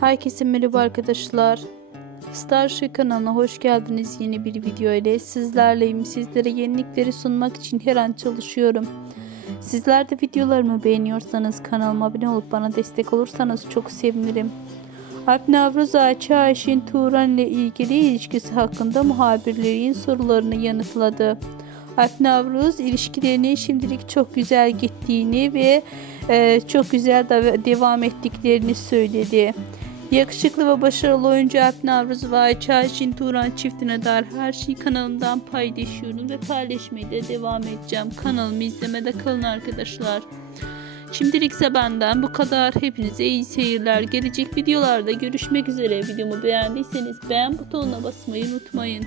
Herkese merhaba arkadaşlar. Starship kanalına hoş geldiniz yeni bir video ile. Sizlerleyim. Sizlere yenilikleri sunmak için her an çalışıyorum. Sizler de videolarımı beğeniyorsanız kanalıma abone olup bana destek olursanız çok sevinirim. Alp Navruz Ayça Ayşin Turan ile ilgili ilişkisi hakkında muhabirlerin sorularını yanıtladı. Alp Navruz ilişkilerinin şimdilik çok güzel gittiğini ve e, çok güzel de devam ettiklerini söyledi. Yakışıklı ve başarılı oyuncu Alp Navruz ve Ayça Ayşin Turan çiftine dair her şeyi kanalımdan paylaşıyorum ve paylaşmaya da devam edeceğim. Kanalımı izlemede kalın arkadaşlar. Şimdilik ise benden bu kadar. Hepinize iyi seyirler. Gelecek videolarda görüşmek üzere. Videomu beğendiyseniz beğen butonuna basmayı unutmayın.